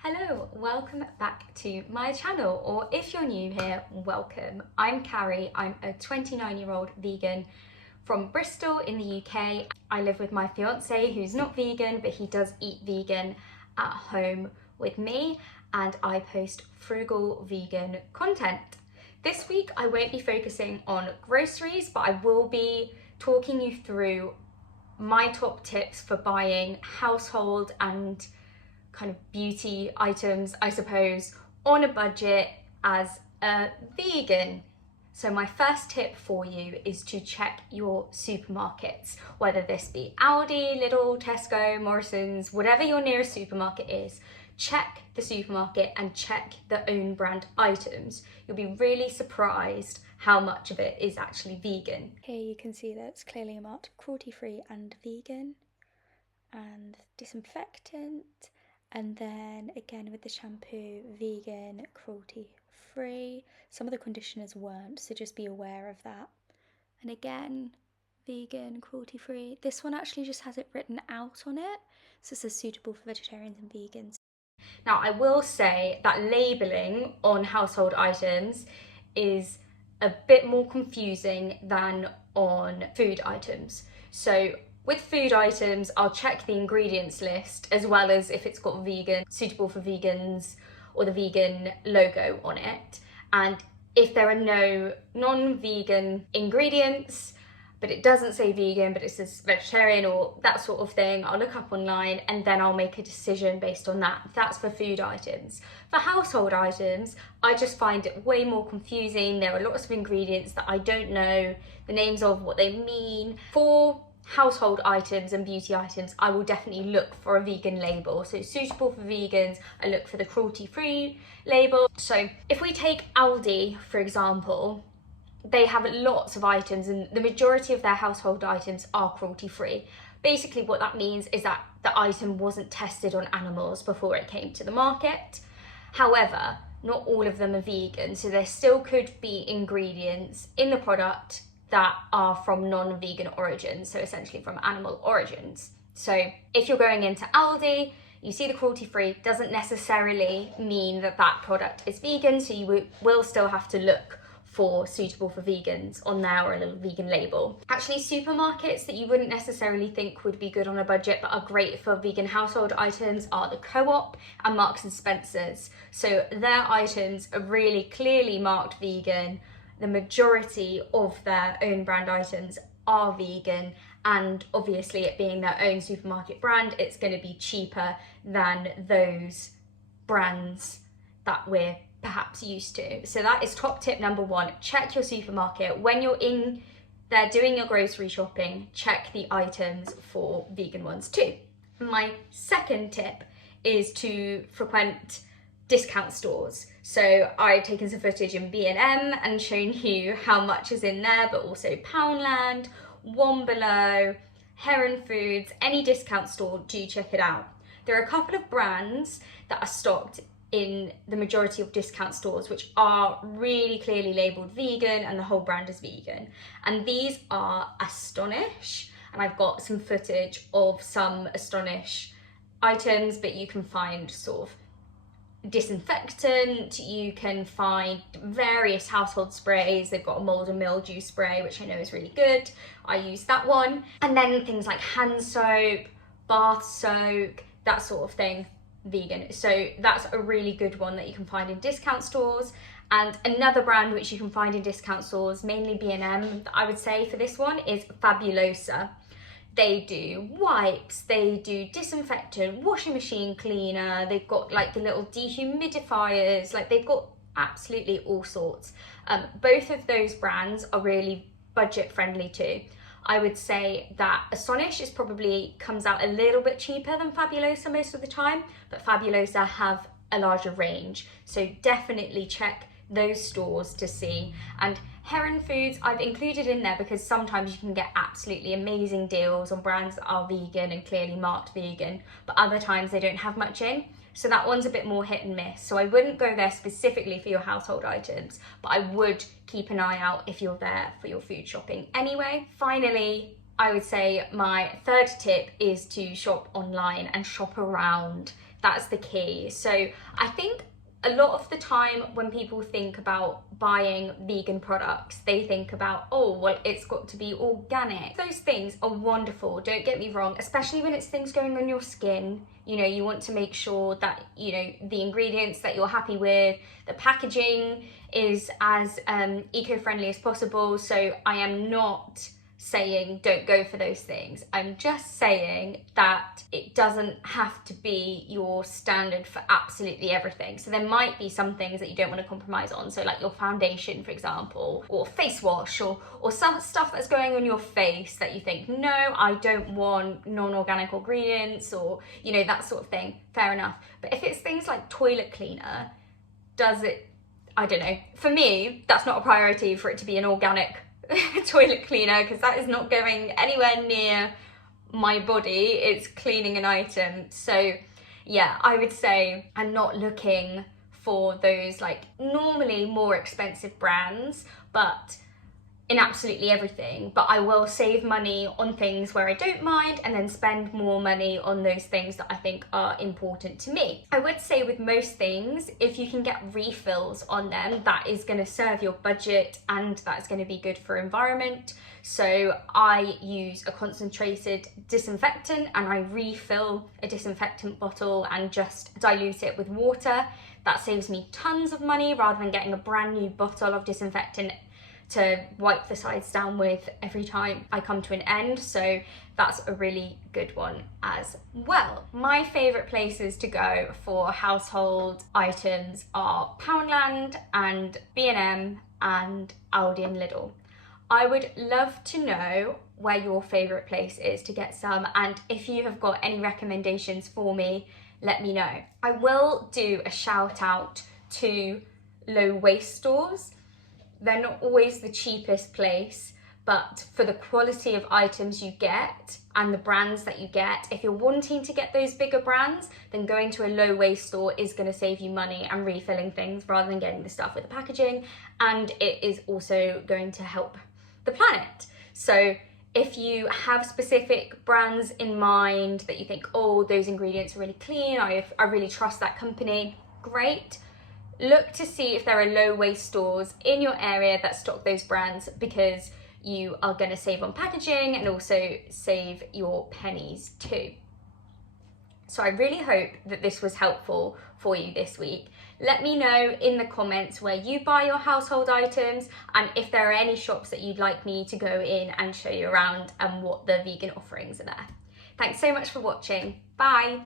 Hello, welcome back to my channel, or if you're new here, welcome. I'm Carrie, I'm a 29-year-old vegan from Bristol in the UK. I live with my fiance who's not vegan, but he does eat vegan at home with me, and I post frugal vegan content. This week I won't be focusing on groceries, but I will be talking you through my top tips for buying household and kind of beauty items, I suppose, on a budget as a vegan. So my first tip for you is to check your supermarkets, whether this be Aldi, Lidl, Tesco, Morrison's, whatever your nearest supermarket is. Check the supermarket and check the own brand items. You'll be really surprised how much of it is actually vegan. Here you can see that it's clearly marked cruelty-free and vegan, and disinfectant, and then again with the shampoo, vegan, cruelty-free. Some of the conditioners weren't, so just be aware of that. And again, vegan, cruelty-free. This one actually just has it written out on it, so it says suitable for vegetarians and vegans. Now, I will say that labelling on household items is a bit more confusing than on food items. So with food items, I'll check the ingredients list as well as if it's got vegan, suitable for vegans, or the vegan logo on it. And if there are no non-vegan ingredients, but it doesn't say vegan, but it says vegetarian or that sort of thing, I'll look up online and then I'll make a decision based on that. That's for food items. For household items, I just find it way more confusing. There are lots of ingredients that I don't know the names of, what they mean. For household items and beauty items, I will definitely look for a vegan label. So suitable for vegans, I look for the cruelty-free label. So if we take Aldi, for example, they have lots of items and the majority of their household items are cruelty-free. Basically what that means is that the item wasn't tested on animals before it came to the market. However, not all of them are vegan, so there still could be ingredients in the product that are from non-vegan origins, so essentially from animal origins. So if you're going into Aldi, you see the cruelty-free, doesn't necessarily mean that that product is vegan, so you will still have to look for suitable for vegans on there or a little vegan label. Actually, supermarkets that you wouldn't necessarily think would be good on a budget but are great for vegan household items are the Co-op and Marks and Spencer's. So their items are really clearly marked vegan. The majority of their own brand items are vegan, and obviously it being their own supermarket brand, it's going to be cheaper than those brands that we're perhaps used to. So that is top tip number one. Check your supermarket. When you're in there doing your grocery shopping, check the items for vegan ones too. My second tip is to frequent discount stores. So I've taken some footage in B&M and shown you how much is in there, but also Poundland, One Below, Heron Foods, any discount store, do check it out. There are a couple of brands that are stocked in the majority of discount stores which are really clearly labelled vegan and the whole brand is vegan. And these are Astonish, and I've got some footage of some Astonish items, but you can find sort of disinfectant, you can find various household sprays. They've got a mold and mildew spray, which I know is really good. I use that one. And then things like hand soap, bath soak, that sort of thing, vegan. So that's a really good one that you can find in discount stores. And another brand which you can find in discount stores, mainly B&M, I would say for this one, is Fabulosa. They do wipes, they do disinfectant, washing machine cleaner, they've got like the little dehumidifiers, like they've got absolutely all sorts. Both of those brands are really budget friendly too. I would say that Astonish is probably comes out a little bit cheaper than Fabulosa most of the time, but Fabulosa have a larger range. So definitely check those stores to see. And Heron Foods I've included in there because sometimes you can get absolutely amazing deals on brands that are vegan and clearly marked vegan, but other times they don't have much in. So that one's a bit more hit and miss. So I wouldn't go there specifically for your household items, but I would keep an eye out if you're there for your food shopping anyway. Finally, I would say my third tip is to shop online and shop around That's the key. So I think a lot of the time when people think about buying vegan products, they think about, oh, well, it's got to be organic. Those things are wonderful, don't get me wrong, especially when it's things going on your skin. You know, you want to make sure that, you know, the ingredients that you're happy with, the packaging is as eco-friendly as possible. So I am not saying don't go for those things. I'm just saying that it doesn't have to be your standard for absolutely everything. So there might be some things that you don't want to compromise on. So like your foundation, for example, or face wash, or some stuff that's going on your face that you think, no, I don't want non-organic ingredients, or, you know, that sort of thing. Fair enough. But if it's things like toilet cleaner, does it, I don't know. For me, that's not a priority for it to be an organic toilet cleaner, because that is not going anywhere near my body. It's cleaning an item. So yeah, I would say I'm not looking for those like normally more expensive brands, but in absolutely everything. But I will save money on things where I don't mind, and then spend more money on those things that I think are important to me. I would say with most things, if you can get refills on them, that is going to serve your budget, and that's going to be good for environment. So I use a concentrated disinfectant, and I refill a disinfectant bottle and just dilute it with water. That saves me tons of money rather than getting a brand new bottle of disinfectant to wipe the sides down with every time I come to an end. So that's a really good one as well. My favourite places to go for household items are Poundland and B&M and Aldi and Lidl. I would love to know where your favourite place is to get some, and if you have got any recommendations for me, let me know. I will do a shout out to low waste stores. They're not always the cheapest place, but for the quality of items you get and the brands that you get, if you're wanting to get those bigger brands, then going to a low waste store is going to save you money and refilling things rather than getting the stuff with the packaging, and it is also going to help the planet. So if you have specific brands in mind that you think, oh, those ingredients are really clean, I really trust that company, great. Look to see if there are low waste stores in your area that stock those brands, because you are going to save on packaging and also save your pennies too. So I really hope that this was helpful for you this week. Let me know in the comments where you buy your household items, and if there are any shops that you'd like me to go in and show you around and what the vegan offerings are there. Thanks so much for watching. Bye.